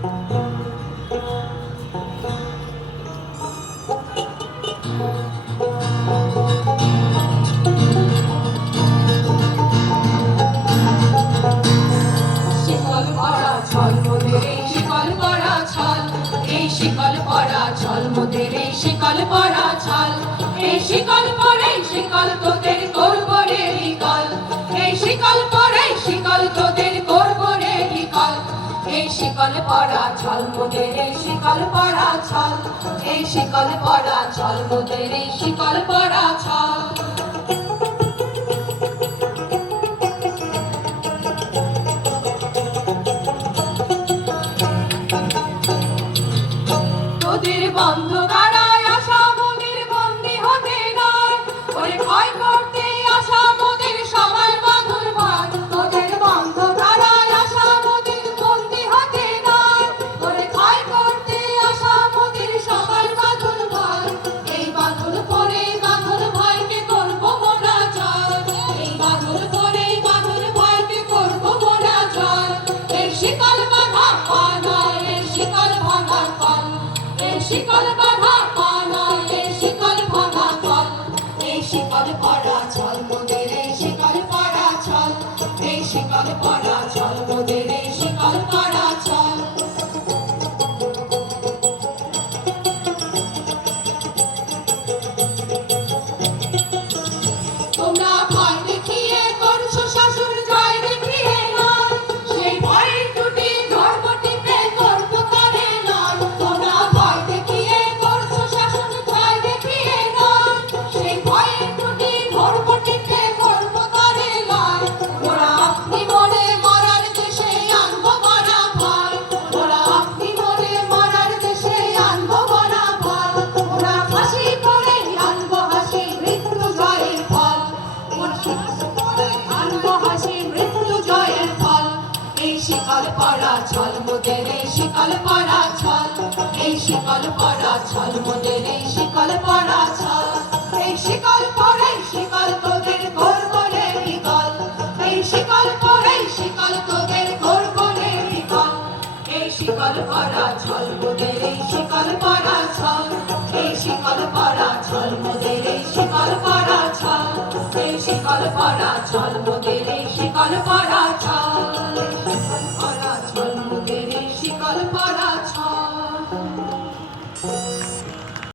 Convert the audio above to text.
শিকল পরা ছল মোদের এই শিকল পরা ছল, এই শিকল পরে শিকল তোদের করব রে বিকল, এই শিকল পরে শিকল তোদের করব রে বিকল। এই শিকল পরা ছল মোদের এই শিকল পরা ছল, এই শিকল পরা ছল মোদের এই শিকল পরা ছল। তোদের বন্ধ গাড়ায় আসা মোদের বন্দী হতে নয়, ওরে ভয় করতে আসা মোদের সবার বাঁধন ভয়। তোদের বন্ধ গাড়ায় আসা মোদের বন্দী হতে নয়, ওরে ভয় করতে আসা মোদের সবার বাঁধন ভয়। এই বাঁধন পরে বাঁধন ভয়কে করব মোরা জয়, এই বাঁধন পরে বাঁধন ভয়কে করব মোরা জয়। এই শিকল বাঁধা পা নয়, এই শিকল ভাঙা কল, এই শিকল বাঁধা পা নয়, এই শিকল ভাঙা কল। এই শিকল পরা ছল মোদের এই শিকল পরা ছল, এই শিকল পরা ছল মোদের এই শিকল পরা ছল। তোমরা ভয় দেখিয়ে করছো শাসন জয় দেখিয়ে নয়, সেই ভয়ের টুটি ধর্ম টিপে করব করে নয়। তোমরা ভয় দেখিয়ে করছো শাসন জয় দেখিয়ে নয়, সেই ভয়ের টুটি ধর্ম টিপে করব করে নয়। ওরা আপনি মরে মরার দেশে আনবো বড়া ভয়, ওরা আপনি মরে মরার দেশে আনবো বড়া ভয়। ওরা ফাঁসি করে আনবো হাসি মৃত্যু জয়ের ফল, আনবো হাসি মৃত্যু জয়ের ফল। এই শিকল পরা ছল মোদের এই শিকল পরা ছল, এই শিকল পরা ছল মোদের এই শিকল পরা ছল। এই শিকল পরে শিকল তোদের করব রে বিকল, এই শিকল পরে শিকল তোদের করব রে বিকল। এই শিকল পরা ছল মোদের এই শিকল পরা ছল, এই শিকল পরা ছল মোদের এই শিকল পরা ছল, এই শিকল পরা ছল।